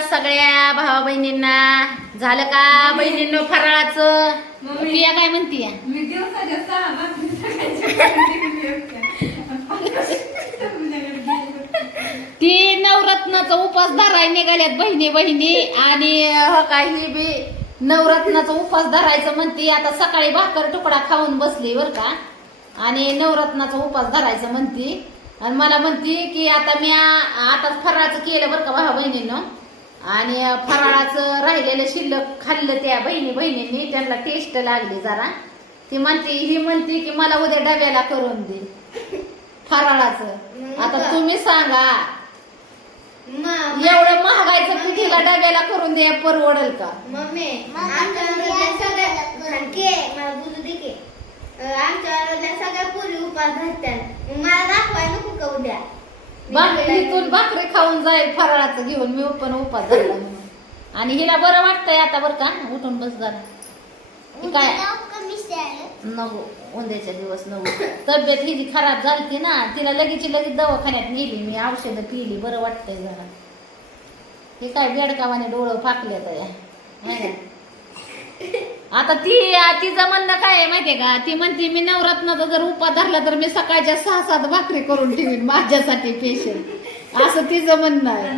सगळ्या भावा बहिणींना झालं का बहिणींनो फराळाचं? पिया काय म्हणतीय मी दिवसाच्या सहा भाकरी सकाळच्या दिली होत्या. तुमच्याकडे गेली होती. ती नवरत्नाचा उपास धराय निघाल्यात बहिणी बहिणी आणि हो का ही बी नवरत्नाचा उपास धरायचं म्हणते. आता सकाळी भाकर तुकडा खाऊन बसली बर का. आणि नवरत्नाचा उपास धरायचं म्हणती. आणि मला म्हणती की आता मी आ- आता फराळाचं केलं बरं का भावा बहिणीनं आणि फराळाचं राहिलेलं शिल्लक खाल्लं त्या बहिणी बहिणींनी त्यांना टेस्ट लागली जरा. ती म्हणते ही म्हणते की मला उद्या डब्याला करून दे फराळाचं. आता तुम्ही सांगा एवढं महागायचं की तिला डब्याला करून दे परवडेल का? मम्मी आमच्या सगळ्या आणखी मला बुजू दे की अं, आमच्या घरातल्या सगळ्या पुरी उपास मग मला दाखवाय नको का उद्या? मी भाकरी डब्याला इथून भाकरी खाऊन जाईल फराळाचं घेऊन मी पण उपास धरला म्हणून. आणि हिला बरं वाटतंय आता बरं का उठून बस जरा. हे काय? नको उद्याच्या दिवस नको. तब्येत हिची खराब झाली ना तिला लगेच लगेच दवाखान्यात नेली मी औषधं पिली बरं वाटतंय जरा. हे काय बेडकावाने डोळं फाकले तर आता ती तिचं म्हणणं काय आहे माहितीये का? ती म्हणते मी नवरत्नाचा जर उपा धरला तर मी सकाळच्या सहा सात भाकरी करून ठेवीन माझ्यासाठी पेशंट असं तिचं म्हणणं आहे.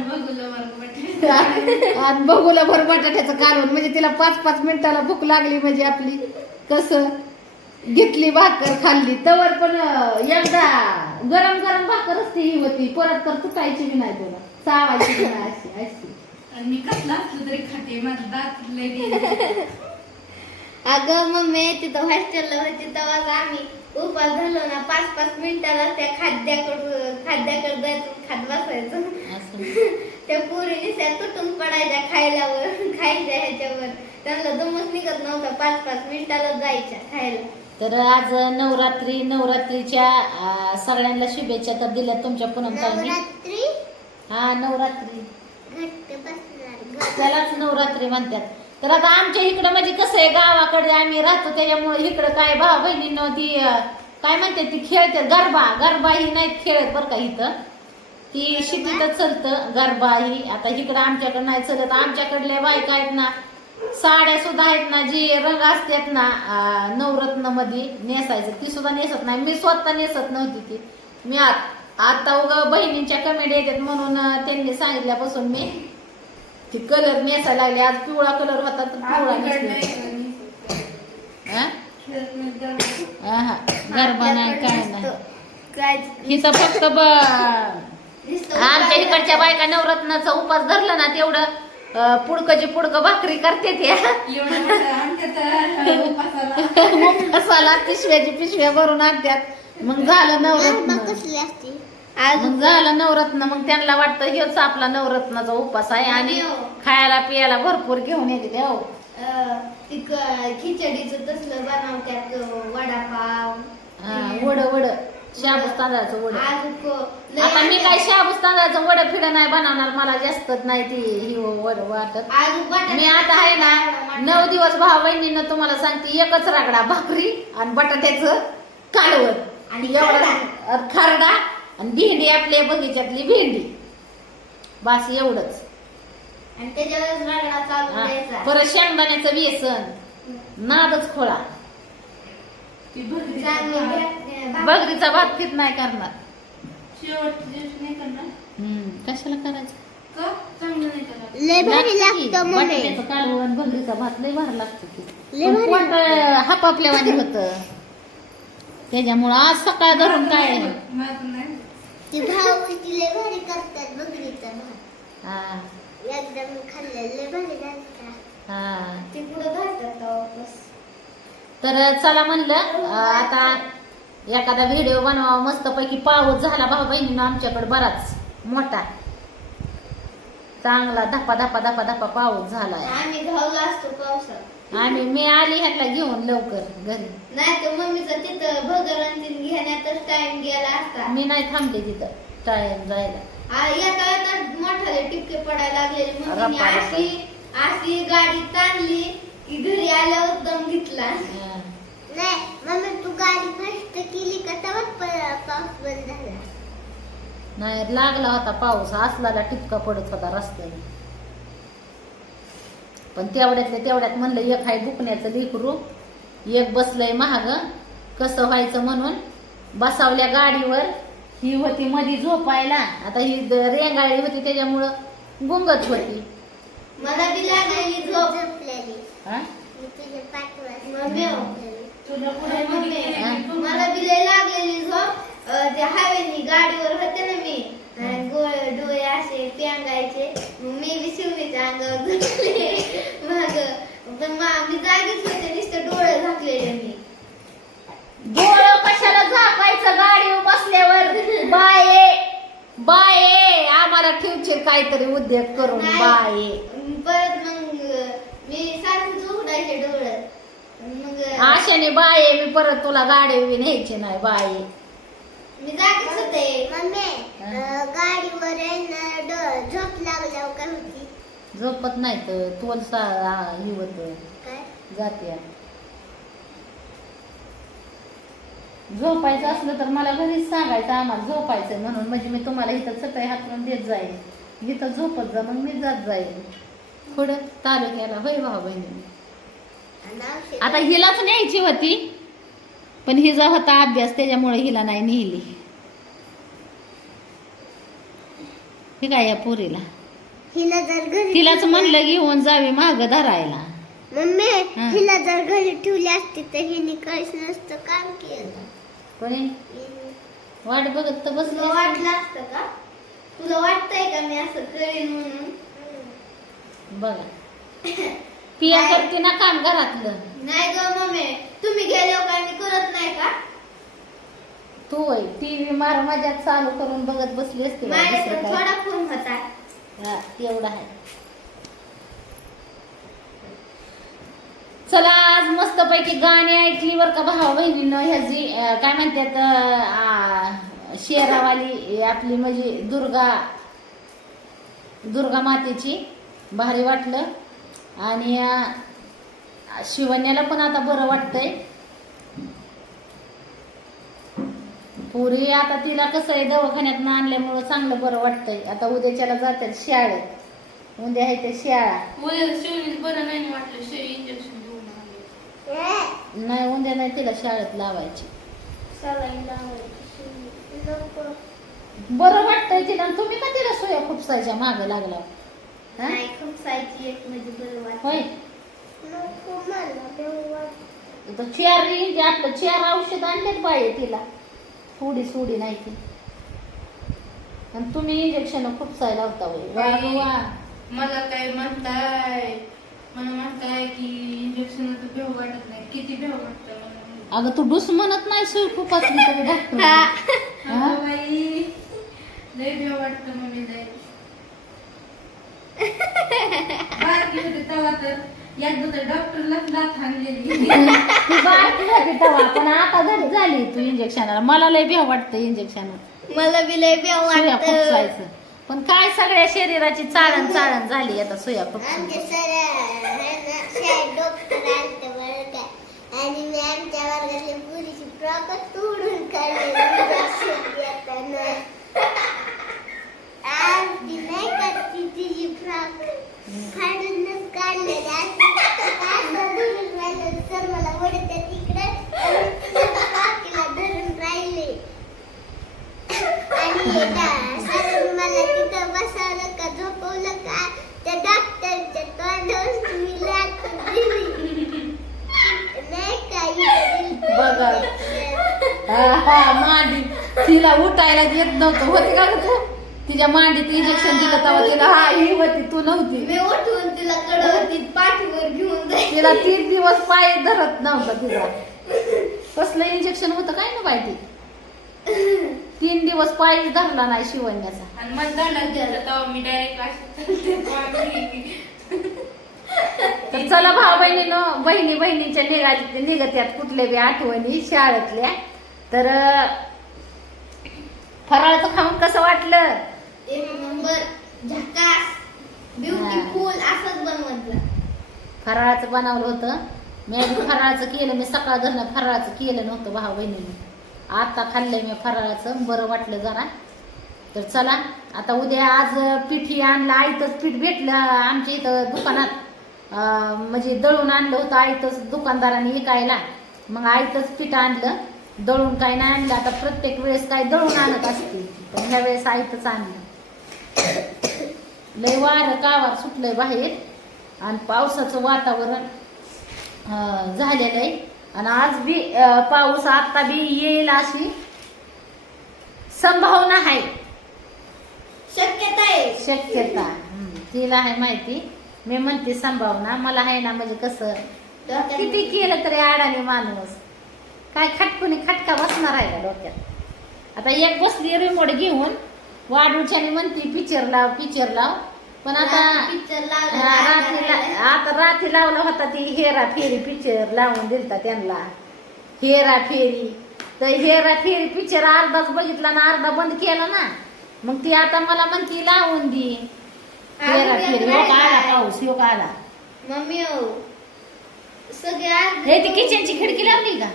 आणि बघूला भर बटाट्याचं कालवण म्हणजे तिला पाच पाच मिनिटाला भूक लागली म्हणजे आपली. कसं? घेतली भाकर खाल्ली. तवर पण एकदा गरम गरम भाकर असते ही होती. परत तर तुटायची बी नाही तुला. चावायची बी नाही अशी आणि मी कसला असलं तरी खाते. माझं दात लय. अगं मम्मी तिथं हॉस्टेलला होती तेव्हा आम्ही उपास धरलो ना पाच पाच मिनिटाला त्या खाद्याकडं खाद्याकडे जायचं खात बसायचं. त्या पोरीने त्या तुटून पडायच्या खायल्यावर खायच्या ह्याच्यावर. त्यांना दमच निघत नव्हता पाच पाच मिनिटाला जायच्या खायला. तर आज नवरात्री नवरात्रीच्या अं, सगळ्यांना शुभेच्छा तर दिल्या तुमच्या पूनम ताईंनी नवरात्री? हा नवरात्री. घट्ट बसणार त्यालाच नवरात्री म्हणतात. तर आता आमच्या इकडं म्हणजे कसं आहे गावाकडे आम्ही राहतो त्याच्यामुळे इकडं काय भाव बहिणीनं ती काय म्हणते ती खेळते गरबा गरबा ही नाही खेळत बरं का इथं. ती शिटीतच चलतं गरबा ही. आता इकडं आमच्याकडं नाही चलत आमच्याकडल्या बायका आहेत ना साड्या सुद्धा आहेत ना जी रंग असतात ना नवरत्नमध्ये नेसायचं ती सुद्धा नेसत नाही. मी स्वतः नेसत नव्हती ती. मी आत आता उगा बहिणींच्या कमेंट येतात म्हणून त्यांनी सांगितल्यापासून मी ती कलर नेसायला लागले. आज पिवळा कलर होता तर पिवळा नेसला. हा? गरबा. आहा, गरबा नाही काय नाही. काय हिचं फक्त ब आमच्या इकडच्या बायका नवरत्नाचा उपास धरला ना तेवढं पुडकंची पुडकं भाकरी करते त्या. उपासाला. पिशव्याची पिशव्या भरून आणतात मग झालं नवरत्न. कसली असते. आज मग झालं नवरत्न मग त्यांना वाटतं हेच आपला नवरत्नाचा उपास आहे आणि खायला पियाला भरपूर घेऊन येते त्या हो. अं, ती क- खिचडीचं तसलं बनवतात अं, वडापाव. हा, वड वड. शाबूस तांदळाचं वड. आज को- लय आता मी. काय शाबूस तांदळाचं वड फिड नाही बनवणार मला जास्त नाही ती ही वड वाटत. आज बटाटा- मी आता आहे ना नऊ दिवस भाऊ बहिणीनं तुम्हाला सांगते एकच रागडा भाकरी आणि बटाट्याचं कालवण आणि एवढा खरडा. आणि भेंडी आपल्या बगीच्यातली भेंडी. बस एवढंच. आणि त्याच्यावर रगडा चालू हा. द्यायचा. परत शेंगदाण्याचं व्यसन नादच खोळा. ती भगरी चांगलं भात. भा- भा- बगरीचा भात फिट नाही करणार. शेवटच्या दिवशी नाही करणार? हम्म, कशाला करायचं? का? चांगलं नाही करणार. लय भारी लागतं की. लागतं मम्मी बटाट्याचं कालवण भगरीचा भात लय भारी लागतो की. लय भारी पण पोट हापापल्यावानी होत. त्याच्यामुळं आज सकाळ धरून काय आहे? माझं नाही ती भाऊ भारी करतात बकरीचा भात हा. एकदम खाल्लं लय भारी हा. ती पुढं घालतात वापस तर चला म्हणलं अं, आता एखादा व्हिडिओ बनवा मस्त पैकी पाऊस झाला भाऊ बहिणीनं आमच्याकडे बराच मोठा. चांगला धपा धपा धपा धपा पाऊस झालाय. आम्ही धावलो असतो पावसात. आणि मी आली ह्याला घेऊन लवकर घरी. नाही तर मम्मीचं तिथं भगरांतीन घेण्यातच टाइम गेला असता. मी नाही थांबले तिथं टाइम जायला. आ, येता येता मोठाले टिपके पडायला लागलेले. मम्मीने रपारप. अशी अशी गाडी ताणली की घरी आल्यावर दम घेतला. हा. नाही मम्मी तू गाडी फस्ट केली का तेव्हाच पाऊस बंद झाला. नाही लागला होता पाऊस. असलाला टिपका पडत होता रस्त्याने पण तेवढ्यातल्या तेवढ्यात म्हणलं एक आहे दुखण्याचं लेकरू एक बसलंय महाग कसं व्हायचं म्हणून बसावल्या गाडीवर ही होती मधी झोपायला आता ही द- रेंगाळी होती त्याच्यामुळं गुंगत होती मला बी लागलेली झोप हा? मम्मी. तुला पुढे मम्मी. मला बी लय लागलेली झोप त्या हायवेनी गाडीवर होते ना मी गोळे डोळे असे पेंगायचे. मग मी बी शिवणीच्या अंगावर झोपले मग पण मा- जागीच होते नुसते डोळे झाकलेले मी. डोळं कशाला झाकायचं? गाडीवर बसल्यावर बाये बाये. आम्हाला ठेवचे काहीतरी उद्योग करून नाही. बाये. परत मग मी सारखं उघडायचे डोळे. मग आशाने बाये मी परत तुला गाडी बी न्यायची नाही बाये. मी जागीच होते. हा. गाडीवर झोप लागल्यावर काय होती? झोपत नाही तर तोल सा काय? जाते झोपायचं असलं तर मला घरीच सांगायचं आम्हाला झोपायचं म्हणून. म्हणजे मी तुम्हाला इथं सकाळी हातरून देत जाईल इथं झोपत जा मग मी जात जाईल पुढं तालुक्याला होय भाऊ बहिणी. आता हिलाच न्यायची होती. पण हिचा होता अभ्यास त्याच्यामुळे हिला नाही नेली. हे काय या पोरीला? हिला जर घरी तिलाच म्हणलं घेऊन जावी माग धरायला. मम्मी. हिला जर घरी ठेवली असती तर हिने काहीच नसतं काम केलं. कोणी? वाट बघत तर तुला बसलं वाटलं असतं का? तुला वाटतंय का मी असं करीन म्हणून? बघा. पिया करते ना काम घरातलं. नाही ग मम्मी तुम्ही गेल्यावर काय मी करत नाही का? तू होय टीव्ही मार मजात चालू करून बघत बसली असते बा, माझ्याकडे दुसरं काय? थोडा फोन होता. हा, एवढं आहे. चला आज मस्त पैकी गाणी ऐकली बर का भावा बहिणीनं. ह्याची अं, काय म्हणतात अं, आ, शेरावाली आपली म्हणजे दुर्गा दुर्गा मातेची. भारी वाटलं. आणि शिवण्याला पण आता बरं वाटतंय. पुरी आता तिला कसं आहे दवाखान्यात आणल्यामुळं चांगलं बरं वाटतंय. आता उद्याच्याला जातात शाळेत. उद्या आहे ते शाळा. उद्या बरं नाही वाटलं इंजेक्शन नाही उद्या नाही तिला शाळेत लावायची. बरं वाटतंय तिला. तुम्ही का तिला सोया खुपसायच्या मागं लागला? नाही खुपसायची एक म्हणजे बरं वाटतं. होय? नको मला बेव वाटतं. तर चार जे आपलं चार औषध आणलेत बाये तिला. थोडी सोडी नाही ती. आणि तुम्ही इंजेक्शन खुपसायला होता होय वा ग वा. मला काय म्हणताय? मला म्हणताय की इंजेक्शन भेव वाटत नाही. किती भेव वाटतं मला अगं तू डुस म्हणत नाही सोय खूप असली तरी डॉक्टर. हा? बाई लय भेव वाटतं मम्मी बारकी होते तेव्हा तर. एकदा तर डॉक्टरलाच लाथ आणलेली तू बारकी होती तेव्हा पण आता घरी झाली तू इंजेक्शनाला. मला लय भ्या वाटतं इंजेक्शनात मला बी लय बेव सुया वाटतं. खुपसायचं पण काय सगळ्या शरीराची चाळण चाळण झाली आता सुया सर डॉक्टर आलते बरं आणि मी आमच्या वर्गातल्या पुरीची फ्रॉक तोडून काढलेली येताना आज ती नाही का ती तिची फ्रॉक फाडूनच काढलेली आज धरून राहिलं सर मला ओढते तिकडे फ्रॉकीला धरून राहिले आणि सर मला तिथं बसवलं का झोपवलं का त्या डॉक्टरच्या तोंडावर मी लाथ दिली नाही का इथं दिली. बघा. हा, हा, मांडी तिला उठायला येत नव्हतं. होती का तू? तिच्या मांडीत इंजेक्शन दिलं तेव्हा तिला. हा ही होती तू नव्हती. मी उठवून तिला कडवती पाठीवर घेऊन जायची. तिला तीन दिवस पाय धरत नव्हता तिला. कसलं इंजेक्शन होतं काय ना ती? तीन दिवस पाय धरला नाही शिवण्याचा. आणि मला दंडात घेतलं तेव्हा मी डायरेक्ट अशी तर चला भाऊ बहिणीनं बहिणी बहिणीच्या निघाली निघत्यात कुठल्या बी आठवणी शाळेतल्या. तर फराळाचं खाऊन कसं वाटलं? ब्युटिफुल असंच बनवत जा फराळाचं बनवलं होतं. मी आधी फराळाचं केलं मी सकाळ धरणं फराळाचं केलं नव्हतं भाऊ बहिणीने. आता खाल्लंय मी फराळाचं बरं वाटलं जरा. तर चला आता उद्या आज पिठी आणलं आईतच पीठ भेटलं आमच्या इथं दुकानात. म्हणजे दळून आणलं होतं आईतच दुकानदाराने विकायला मग आईतच पीठ आणलं. दळून काय नाही आणलं आता प्रत्येक वेळेस काय दळून आणत असते. पण ह्या वेळेस आईतच आणलं लय वारं कावार सुटलंय बाहेर आणि पावसाचं वातावरण झालेलं आहे. आणि आज बी पाऊस आता बी येईल अशी संभावना आहे. शक्यता आहे. शक्यता. तिला आहे माहिती. मी म्हणते संभावना मला आहे ना म्हणजे कसं किती केलं तरी अडाणी माणूस. काय खटकुनी खटका बसणार आहे का डोक्यात? आता एक बसली रिमोट घेऊन. वाढूच्याने म्हणते पिक्चर लाव पिक्चर लाव. पण आता पिक्चर रात्री आता रात्री लावला होता ती हेरा फेरी पिक्चर लावून दिलता त्यांना. हेरा फेरी. तर हेरा फेरी पिक्चर अर्धाच बघितला ना अर्धा बंद केला ना. मग ती आता मला म्हणती लावून दी. हेरा फेरी. आला पाऊस का आला. मम्मी हो सगळे आज हे ती किचनची खिडकी लावली का?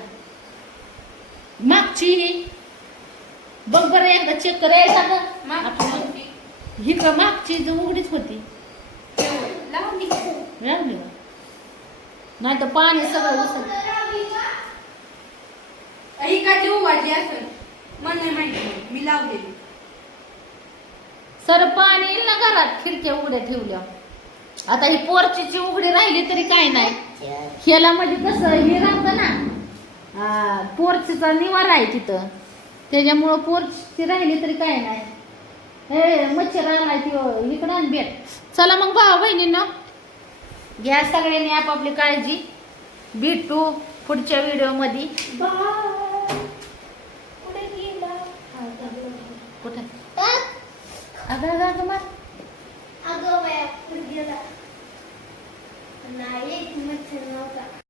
मागची बघ बरं एकदा चेक करायचा. ही का मागची जो उघडीच होती. लावली. नाही तर पाणी सगळं उसळ ही काढली उभारली असेल? मला नाही माहिती. मी लावलेली. सर पाणी येईल ना घरात? खिडक्या उघड्या ठेवल्या. आता ही पोर्चीची उघडी राहिली तरी काय नाही. ह्याला म्हणजे कसं हे राहतं ना. पोर्चचा निवारा आहे तिथं. त्याच्यामुळं पोर्चची राहिली तरी काय नाही. हे मच्छर आलाय त्यो इकडं बेट भेट. चला मग भाऊ बहिणींना. घ्या सगळ्यांनी आपापली काळजी. भेटू पुढच्या व्हिडिओमध्ये. कुठे? कुठे अगं अगं अगं मार. अगं बाया गेला. नाही मच्छर नव्हता.